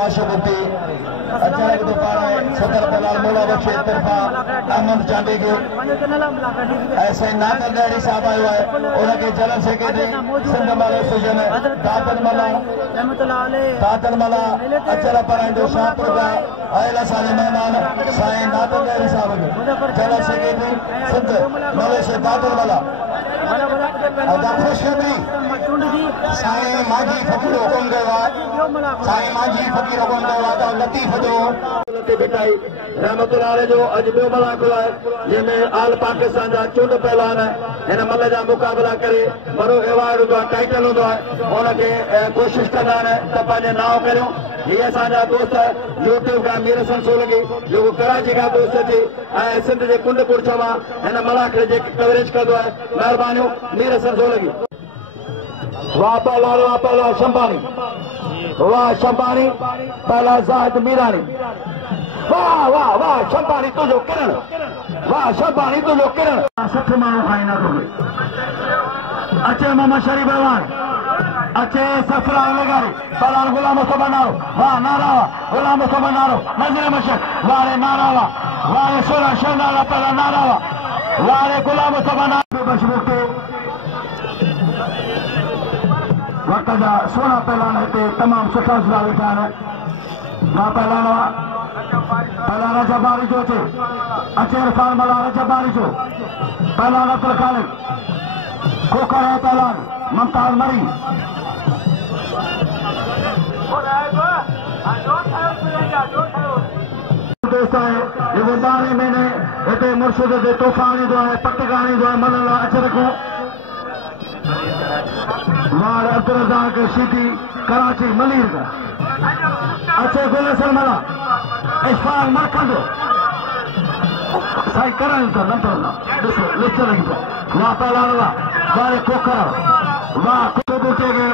माशो मुफ्ती अचानक दोबारा सदर दलाल मौला बख्शी तरफा अहमद चांदी के ऐसे नातन डैडी साहब आयो है उनके जनरल सेक्रेटरी सिंध माल एसोसिएशन तातन मला अचल पर शाहपुर का आयल असांजे मेहमान साईं नातन डैडी साहब के जनरल सेक्रेटरी सिंध मलेशिया तातन मला खुशखबरी साईं माजी फकीर हुकुम कयो आहे साईं माजी फकीर हुकुम कयो आहे त लतीफ़ जो बिठाई रहमतुल्लाह अलैह जो अॼु ॿियो मलाको आहे जंहिंमें आल पाकिस्तान जा चूंड पहलवान हिन मल जा मुक़ाबला करे वॾो एवार्ड हूंदो आहे टाइटल हूंदो आहे हुनखे कोशिशि कंदा आहिनि त पंहिंजे नाव करियूं हीअ असांजा दोस्त यूट्यूब खां मीर संसोलगी जेको कराची खां दोस्त अची ऐं सिंध जे कुंडपुर छवा हिन मलाखे जे कवरेज कंदो आहे महिरबानियूं मीर संसोलगी वाह पहला शंबानी वाह शंबानी पहला ज़ाहिद मीरानी वाह वाह वाह शंबानी तुझो किरण वाह शंबानी तुझो किरण 60 माण्हू खाईंदा तोखे अचे मोहम्मद शरीफ रहमान अचे सफरा लगारी पहला गुलाम मुस्तफा नारो वाह नारा गुलाम मुस्तफा नारो मंजिल मशक वारे नारा वारे सोरा शहनारा पहला नारा वारे गुलाम मुस्तफा नारो बशमुक्ति वक्त जा सोना पहलान हिते तमाम सुठा सुठा वेठा आहिनि मां पहलान जबारी जो अचे इरफान मला जबारी जो पहलान अब्दुल खालिक खोखर है पहलान मुमताज मरी दोस्त है जेको 12 महीने हिते मुर्शिद जे तोहफ़ा आणींदो आहे पटका आणींदो आहे मन लाइ अच रखो वार अब्दुल रज़ाक शीदी कराची मलीर का अच्छे गुलशन मला इशफाक मरकज साई करण तो नंतर ॾिसो लिस्ट लगी तो वाह पहलान वारे खोखर वाह कुतो बूटे के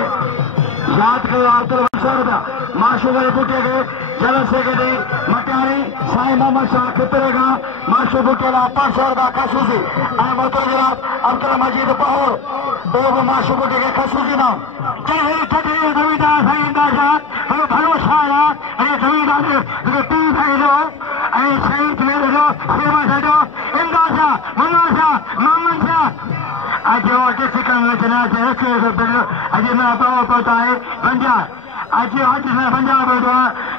याद कयो अब्दुल मंसूर दा माशू वारे बूटे के जनरल सेक्रेटरी मटियाणी साईं मोहम्मद शाह खितरे का माशू बूटे ला 500 रुपया खसूसी ऐं मोहतरम अब्दुल मजीद पहोर दो माशू बूटे के खसूसी नाम जमींदार साईं दाशा भरोसा अरे जमींदार टी भाईदो ऐं शहीद मेरे जो सेवा सजो इमदाशा मुन्नाशा मोहम्मद शाह आज डिस्ट्रिक्ट रचना अॼु में पावर पहुता है पंजाब आज पंजाब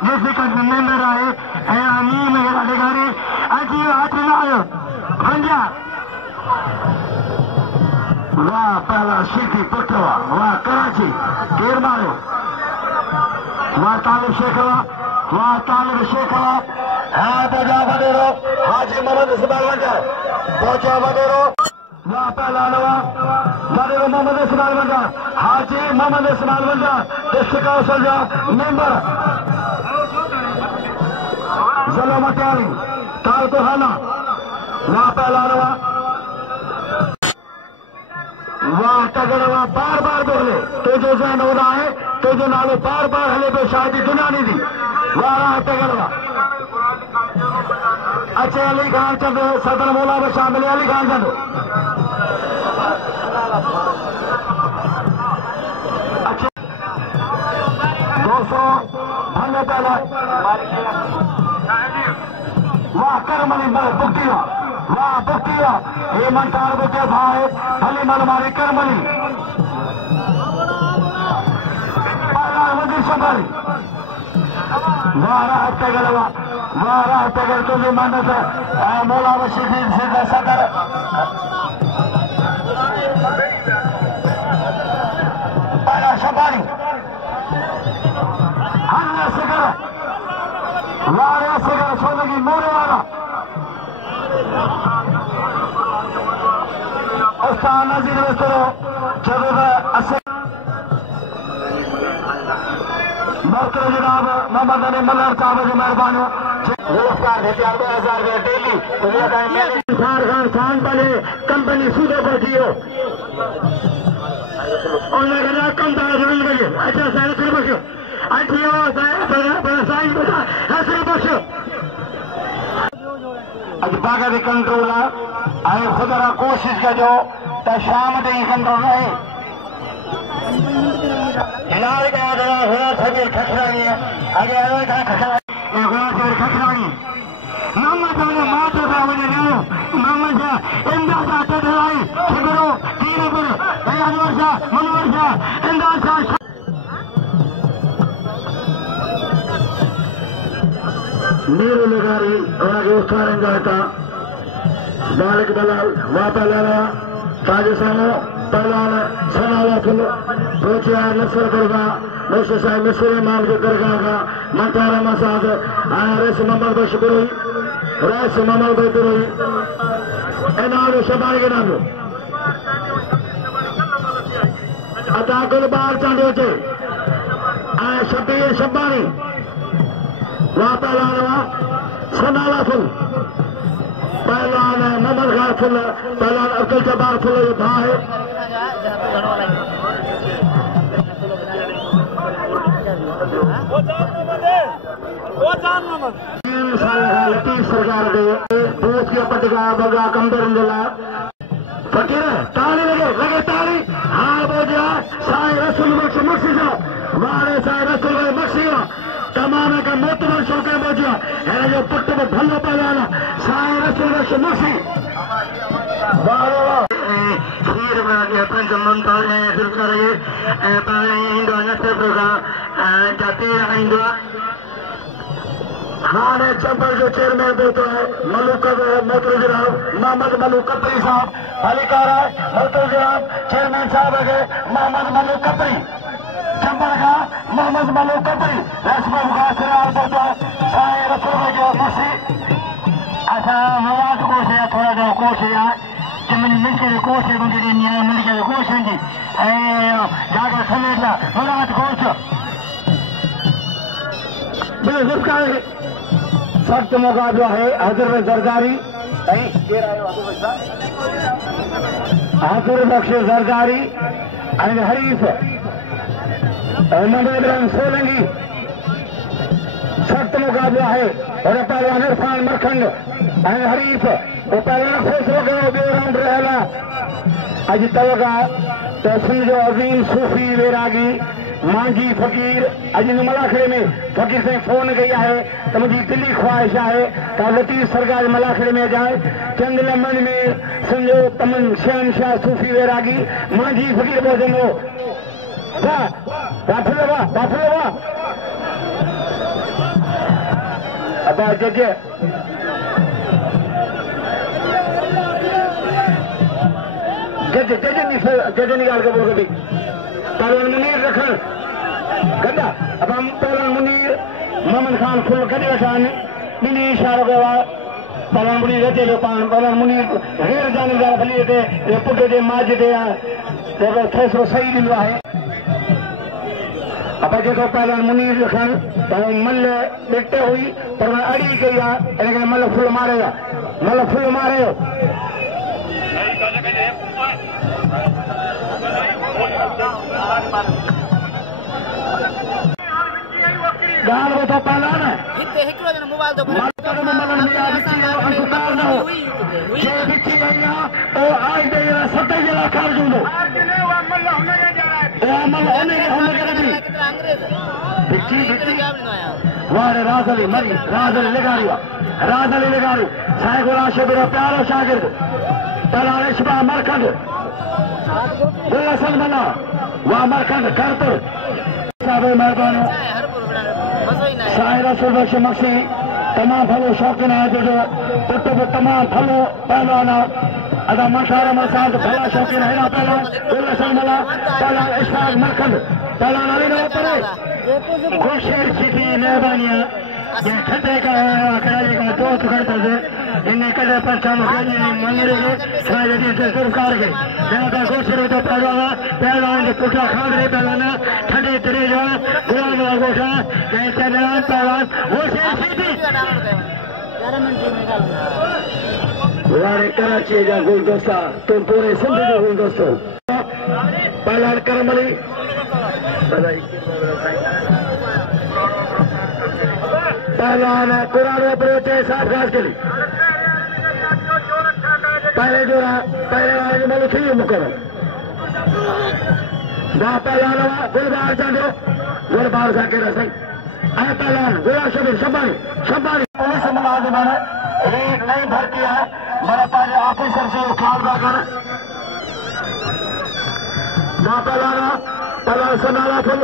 डिस्ट्रिक्ट मेंबर है नीम अधिकारी आज हाथ में आयो पंजाब वाह पहला शीखी पुटवा वाह कराची केर मारो वाह तालिब शेखवा हाँ बोझा वडेरो हाजी मोहम्मद इस्माइल वंजा बोझा वडेरो वाह पहला वडेरो मोहम्मद इस्माइल वंजा हाजी मोहम्मद इस्माइल वंजा डिस्ट्रिक्ट काउंसिल जा मेंबर जलो मटियाणी तारको हाना वाह पहला वाह तगड़ा बार बार बोले तुझो जहन हो रहा है तुझो नालो बार बार हले पे शादी दुनिया नहीं दी वाह रहा तगड़ा अच्छे अली खान चंद सदर मौला में शामिल अली खान चंद अच्छे 200 भले पहला वाह करमली बुक्तिया वाह बुक्तिया ये मंटार बुके भाई भली मनमारी करमली संभाली वाह तगड़ तुझे मानस मौला बशीर सदर पहला संभाली हर सिगर वारे सिगर सोलगी मोरे वाला उस्ताद नजीर वेस्तरो जरूर मोहतरम जनाब मोहम्मद अली मल्लर साहब जी मेहरबानी गिरफ्तार हथियार 2000 रुपये डेली खान बने कंपनी सूदो पर जियो उन्होंने कम था जमीन गई अच्छा सारे सिर बख्शो अच्छी साइंस बता सिर बख्शो अज बाग ते कंट्रोल आहे खुदा कोशिश कजो त शाम ताईं कंट्रोल रहे हिलाल का हुआ शबीर खखरानी आगे आवे का खखरानी हुआ शबीर खखरानी मोहम्मद ने माते का वजह ले मोहम्मद शाह इमदाद आते ढलाई खबरो तीन पर मनोहर शाह इमदाद शाह नीरू लगारी और आगे उस्तान जाता बालिक दलाल वापा लारा ताजसानो पहलान सनाला फुल रोचियार नसर करगा मोशे साहब मिसरी माल के करगा का मंतारा मसाद रेस ममल बशबुरी रेस ममल बशबुरी एनालो शबार के नाम अताकुल बार चांदो चे शबीर शब्बानी वापा लारा सनाला फुल पहलान मोहम्मद खान फुल पहलान अब्दुल जब्बार फुल ये भा है लतीफ सरकार दे दोस्त की पटिका बगा कमदर फकीर ताली लगे ताली हाँ बोझा साई रसूल बख्श मक्सी वारे साई रसूल मक्सी तमाम का मोतबर शौक बोझा है जो पुट में भलो पहलाना साई रसूल बख्श मक्सी खीर बना के पंच मंत्र फिर करिए इंडो नस्र का जाते इंडो खान चंबल जो चेयरमैन देते हैं मलूक मोतरू जनाब मोहम्मद मलूक कतरी साहब हलीकार है मोतरू जनाब चेयरमैन साहब है मोहम्मद मलूक कतरी चंबल का मोहम्मद मलूक कतरी रस्म मुकासराल बोतो साए रसूल जो मसी अच्छा मवाद कोश है थोड़ा जो कोश है जमीन मिलके कोश है बंदे न्याय मिलके कोश है जी जाकर समेटला मुराद कोश जिसका सख्त मुकाबला है हजरत जरदारी हजर बख्श जरदारी एंड हरीफ अहमद इब्राहिम सोलंगी सख्त मुकाबला है और पहलवान इरफान मरखंड एंड हरीफ वो पहलवान खुश हो गए बे राउंड रहेला अज तवगा तो समझो अजीम सूफी वैरागी मांझी फकीर अज मलाखड़े में फकीर से फोन गया है तो मुझी दिली ख्वाहिश है तो लतीफ सरकार मलाखड़े में जाए चंद लमन में समझो तमन शहनशाह सूफी वैरागी मांझी फकीर बोझो बाफुलवा अब जज जज निकाल के बोल गई पहलवान मुनीर रखन गड्ढा अब हम पहलवान मुनीर मोहम्मद खान फुल गड्ढे खान बिनी इशारों के बाद पहलवान मुनीर रहते जो पान पहलवान मुनीर रेर जाने जा भली थे ये पुटे दे माज दे जब फैसलो सही दिलवा है अब जो पहलवान मुनीर रखन तो मल बेटे हुई पर मैं अड़ी गई मल फुल मारेगा मल फुल मारे गाल वो तो पहलान है हिकिड़ो ॼणो मोबाइल तो वारे राज अली मरी राज अली लगारी साइगुला शबीर प्यारो शागिर्द पहलान इशबा मरखंड गुलसन मना वाह मरखंड करपुर मेहरबानी साई रसूल बख्श मक्सी तमाम भलो शौकीन है जो पुट तमाम भलो पहलवान अदा मंशारा मसाद भला शौकीन है ना पहलवान गुलसन मना पहलवान इशफाक मरखंड पहलवान अली ना परे खुशेर सिटी मेहरबानियां ये ठंडे का कराने का दोस्त करते थे इन्हें कदे पर चालू मंदिर के सारे सरकार के जहाँ का गोशर तो पहलवान के पुठा खान रहे पहलवान ठंडे तेरे जो गुलाम गोशा पहलवान वो वारे कराची जा गुलदस्ता तुम पूरे सिंध जो गुलदस्तो पहलवान करमली पहलवान कुरान प्रोटे साफ घास के लिए पहले जो पहले वाले मल थी मुकर वहाँ पहलवान गुलबार चंदो गुलबार जाके रसई ऐ पहलवान गुलाब शबीर शब्बानी शब्बानी पुलिस मुलाजिम ने एक नई भर्ती है मेरे पास ऑफिसर से ख्याल कर वहाँ पहला सनाला फुल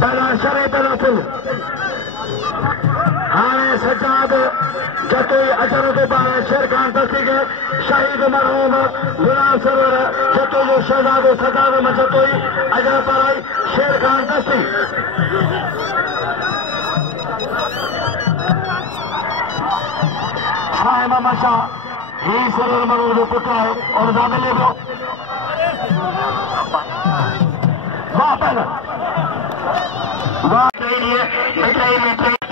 पहला शरे पहला फुल हाणे सजाद जतोई अचर तो बाद शेर खान तस्ती के शहीद मरहूम गुलाम सरवर जतो जो शहजादो सजाद में जतोई अजर पराई शेर खान तस्ती शाह मोहम्मद शाह ही सरवर मरहूम जो पुत्र है और ज्यादा ले लो वाह पहला वाह मिठाई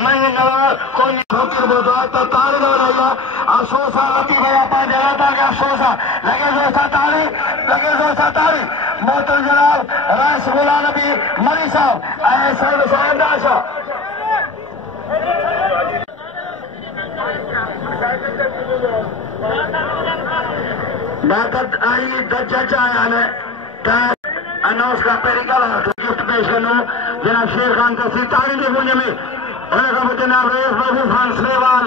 मैं नवाज कोई ठोकर बोलता तो तारे दो रहा अफसोसा लती भैया पाँच जगह के अफसोसा लगे जो सतारी मोहतर जनाब राइस गुला नबी मरी साहब ऐसा साहब बात आई दर्जा आया ने अनाउंस का पेरिकल गिफ्ट पेश करना जनाब शेर खान का सितारी के गुंज में जनाब महबूब खान सेवाल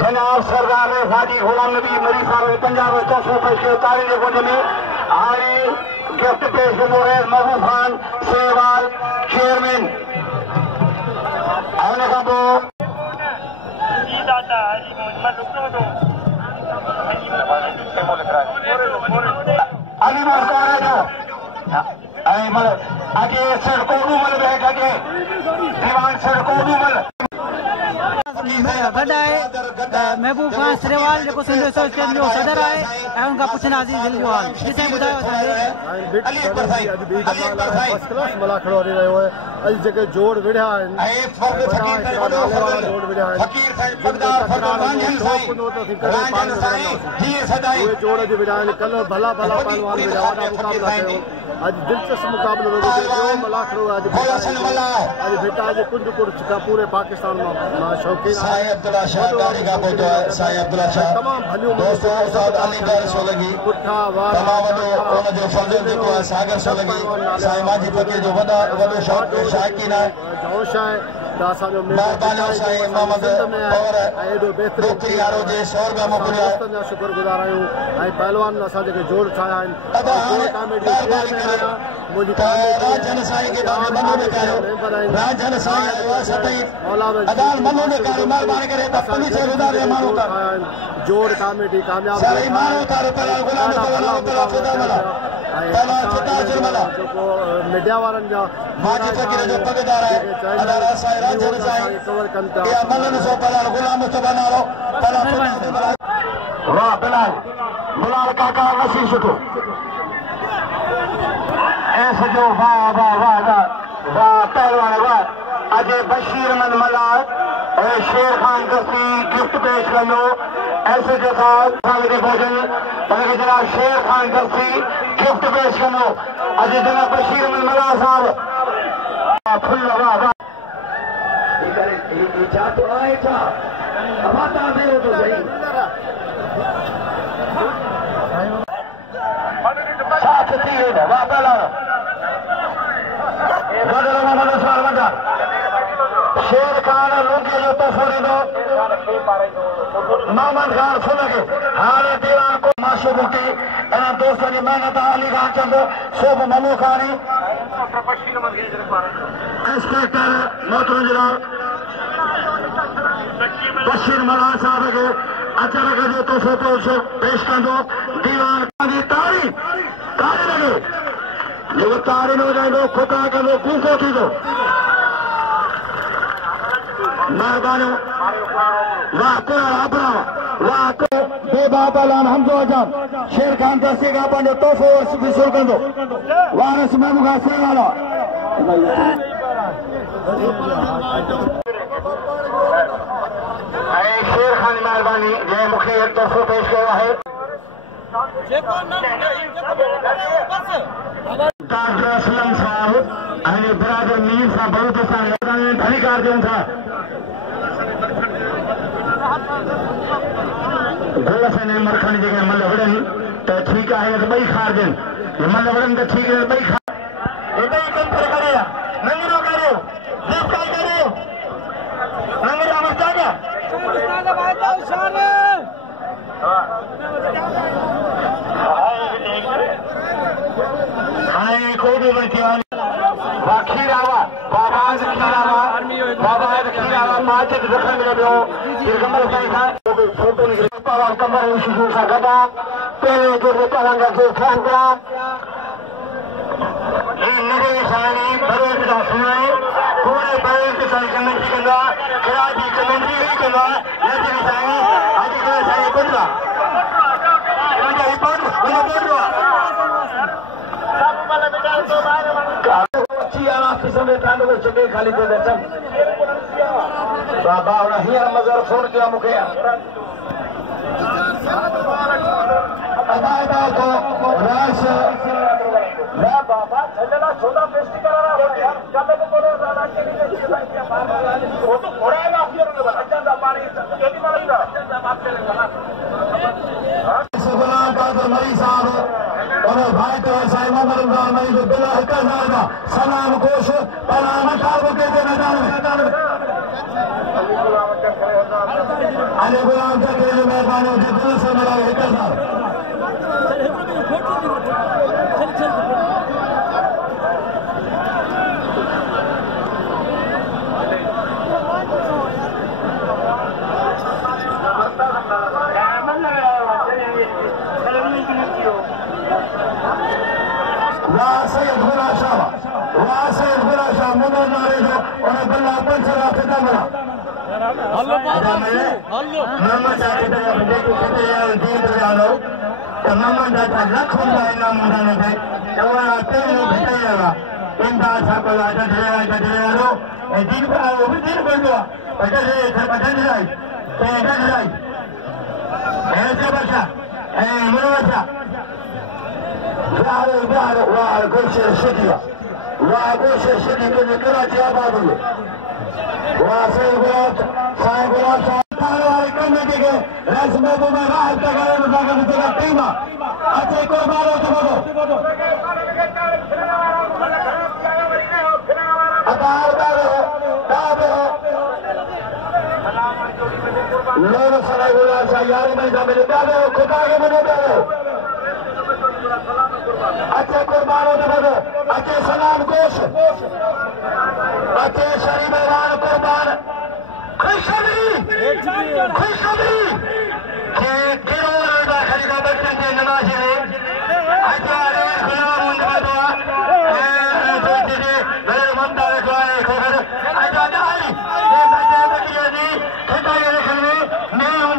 जनाब सरदार हाजी गुलाम नबी मरी साहब पंजाब तोहफो पेश किया तारी के गुंज में हाणे गिफ्ट पेश करनो है महबूब खान सेवाल चेयरमैन आने का वो अली मस्तारा जो अगे सड़कों मल बैठ अगे दीवान सड़कों मल गड है महबूब खान सरेवाल जो सिंध एसोसिएशन जो सदर है उनका पुछना अजीज दिलजवाल जिसे बुधायो मला खड़ो हली रहियो है अॼु जेके जोड़ विढ़िया आहिनि उहे जोड़ अॼु विढ़िया आहिनि कल्ह भला पहलवान विढ़िया वॾा मुक़ाबला कयो अॼु दिलचस्प मुक़ाबलो मला खड़ो अॼु भेटा जे कुंज कुर्च का पूरे पाकिस्तान मां शौक़ीन तमामु भलियूं पुठा वार सागर सोलंगी साईं माजी फकीर जो वॾो शाइकीन आहे जोश आहे त असांजो शुक्रगुज़ार आहियूं ऐं पहलवान असां जेके जोड़ ठाहिया आहिनि जोड़ कॉमेडी कामयाब मीडिया वारनि जा कवर कनि था वाह बिलाल काका वसी सुठो ऐसे जो वाह वाह वाह वाह पहलवान वाह अजय बशीर मन मलाल शेर खान दस्ती गिफ्ट पेश करो ऐसे जो भोजन जनाब शेर खान दस्ती गिफ्ट पेश करो अजय जनाब बशीर मन मलाल साहब फुल वाह वाह तो आए था साथ थी वाह पहलवान शेर खान लुंगी जो तोहफो ॾींदो मोहम्मद खान फुलगे हाणे दीवान को माशू बुटी इन दोस्त जी महिनत अली खान चंदो सोब ममू खानी इंस्पेक्टर मोहतरम जनाब बशीर मलाल साहब खे अचरक जो तोहफो पेश कंदो दीवान जी तारी लगे जेको तारी न वॼाईंदो खुदा कंदो गूंगो थींदो मेहरबानी वाह बेबा पहलवान हमज़ो अजम शेर खान दस्ती खां पंहिंजो तोहफ़ो वसूल कंदो वारस महबूब खान सेवाला शेर खान जी महिरबानी जंहिं मूंखे तोहफ़ो पेश कयो आहे डॉक्टर असलम साहब ऐं बिरादर मीर साहब बलूचिस्तान धनीकार ॾियूं था गुल से मरखण जेके मल विढ़नि त ठीकु आहे त ॿई खारजनि मतलब वरन तो ठीक है भाई ये कम पर करेगा नंगरो करो जब काय करो नंगरो मस्ता का भाई तो शान हाय कोई भी बच्ची वाली खीरावा बाबाज खीरावा माचित रखण लॻो कमर सां फोटो निकिरे कमर शुरू सां गॾा पहिरें जो तरंग खे ध्यान करा ही नरे साणी बरोबर सां सुणाए पूरे बैल के साईं कमेंट्री कंदो आहे खिलाड़ी कमेंट्री ही कंदो आहे नदी साईं अॼुकल्ह साईं बंदा मुंहिंजो ही बंद मुंहिंजो बोलो चुके खाली दे देते बाबा हींअर मज़र फोन किया मूंखे मरी साहब और भाई तो साईं मोहम्मद मरी जो बिल 1000 का सलाम कोश पलाम खाबो के दे मैदान अली गुलाम तक के मेहमानों के दिल से मिला 1000 अच्छे कुर्बानों ने बदो अच्छे सलाम कोश अच्छे शरीफ ऐलान कुर्बान खुशखबरी के गिरोह दाखिल का बच्चन के नमाजी ने अचारे गुलाम उन्नतो मेरे ममता रखवाए खबर अजादाई ये बच्चे बच्चियों जी खिताई रखने मैं हूँ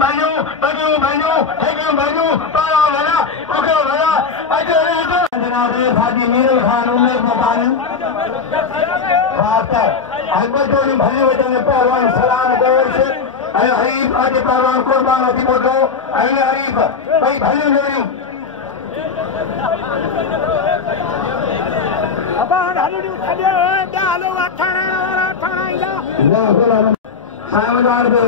भाइयों पारा वाला उगो वाला अजरे जनाब हाजी मीरुल खान उमर मुबानी बात अहमद जोड़ी भले वजन पहलवान सलाम गोश हरीफ आज पहलवान कुर्बान थी बोलो अहले हरीफ भाई भले जोड़ी अब हाली उठले दा हालो अठाणा इला सामदार बे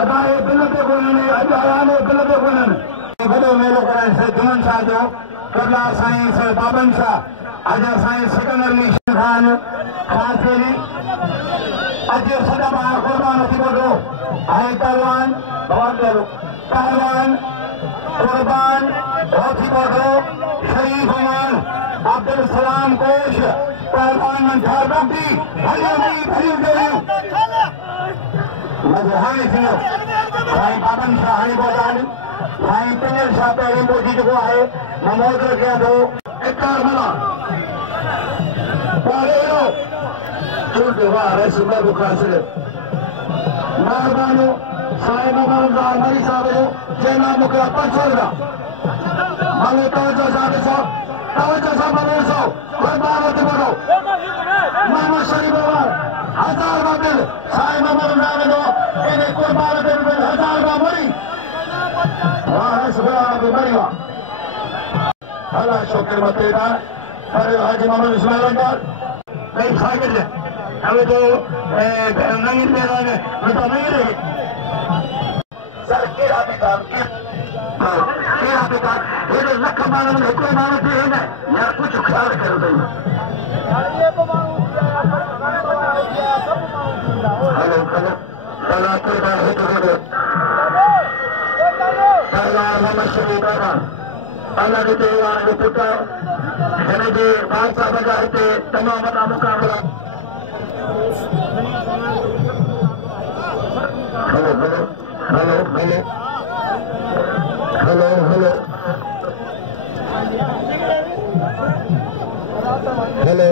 अदाए दिल के बोलने अजाने दिल के बोलने बड़ो मेलो कराए से जुमन शाह जो कबला साईं से बाबन शाह अजय साईं सिकंदर अली खान खासरी अजय सदा बाहर कुर्बान थी बोलो आए पहलवान कुर्बान थी बोलो शरीफ उमर अब्दुल सलाम कोश पहलवान मंझार बंदी भली मज़ो हाणे थियो साईं बाबन शाह हाणे बोलानी साईं पिंजर शाह पहिरीं मोदी जेको आहे ममोद रखिया थो इकार मला पारेरो चुके वाह रस बाबू खासिर महिरबानी साईं मोहम्मद मरी साहब जो जंहिं मूंखे पछोड़ का माने तवजो साहब ममूद साहब कुर्बान थी बोलो मोहम्मद शरीफ बाबा 1000 का बिल साईं मोहम्मद जो इन कुर्बान ते 1000 का मरी मरी अल्लाह शुक्र मतेदा हाजी मोहम्मद इस्माइल अकबर नहीं खागिर अभी तो नहीं मैदान तो नहीं रहे सर केरा भी था केरा हेॾे लख माण्हुनि में हिकिड़ो माण्हू थी वेंदा या कुझु ख़्यालु कयो अथई हलो हलो ताला कुर्बान हिकु भेरो ताला मोहम्मद शरीफ़ बाबा अलॻि हिते जो पुटु हिन जे बाल साहब जा हिते तमामु वॾा मुक़ाबला hello hello hello hello hello hello hello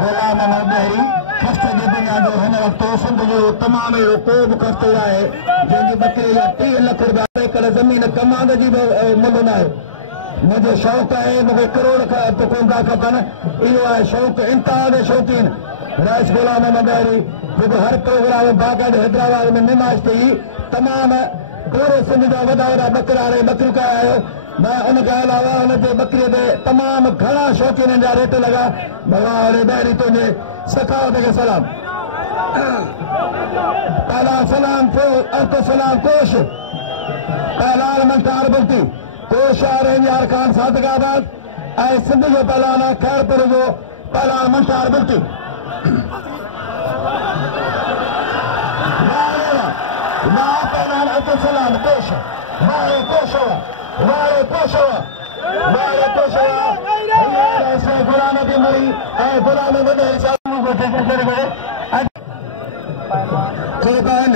Ghulam Ahmed Bahri ख़र्च जे दुनिया जो हिन वक़्तु सिंध जो तमामु अहिड़ो को बि ख़र्च आहे जंहिंजी ॿकरे जा 30 लख रुपया एकड़ ज़मीन कमांड जी बि मुल्ह न आहे मुंहिंजो शौक़ु आहे मूंखे करोड़ टुकुंगा खपनि इहो आहे शौक़ु इंतिहा जो शौक़ीन राइस गुलाम अहमद बहरी जेको हर प्रोग्राम बाक़ाइदे हैदराबाद में निमाश थी तमामु पूरे सिंध जा वॾा वॾा ॿकरा ॿकरियूं कया आहियो मैं उनके अलावा उनके बकरी दे तमाम घना शौकीन जा रेट लगा भगवान बहरी तुझे सखावत के सलाम पहला सलाम अर्थ सलाम कोश पहलान मंटार बुल्ती कोश यार खान सादगाबाद सिंध जो पहलाना खैरपुर जो पहलान मंटार बुल्ती पहलान अर्थ सलाम कोश मारे कोश वारे पोशवा ऐसे गुलाम की मरी गुलाम बने सामू को ठेकर कर गए कुर्बान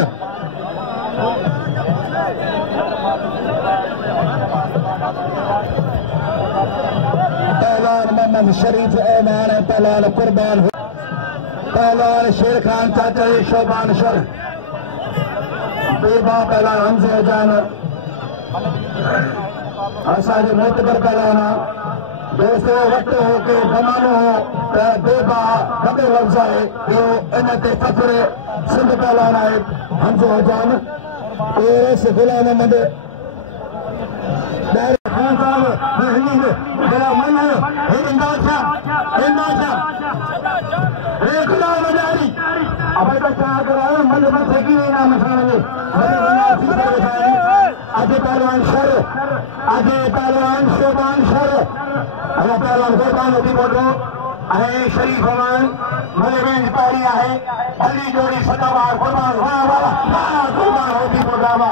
पहलवान मोहम्मद शरीफ ऐमान पहलवान कुर्बान पहलवान शेर खान चाचा शोभान शर बेबा पहलवान हमसे जान असांजो मोतबर पहलवान दोस्तो वक्त हो के ज़मानो हो त बेबा कॾहिं लफ़्ज़ आहे इहो इन ते फ़ख्र सिंध पहलवान आहे हमज़ो जान ओरस गुलाम अहमद खान साहब बड़ा मन है इंदाशा रे गुलाम जारी अब तक करायो मन बस की नाम खाने आगे पहलवान शर आगे पहलवान शोभान शर अगर पहलवान कुर्बान होती बोलो है शरीफ अमान मुझे रेंज पारी है अली जोड़ी सदाबार कुर्बान कुर्बान होती बोलावा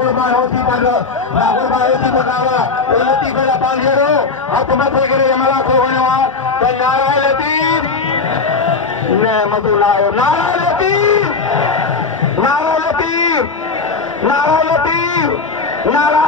कुर्बान होती बोलावा लतीफ पहला पांचेरो हाथ मथे करे मला को बनवा तो नारा लतीफ ने मदुलायो नारा लतीफ नारा लतीफ नारा लतीफ नारा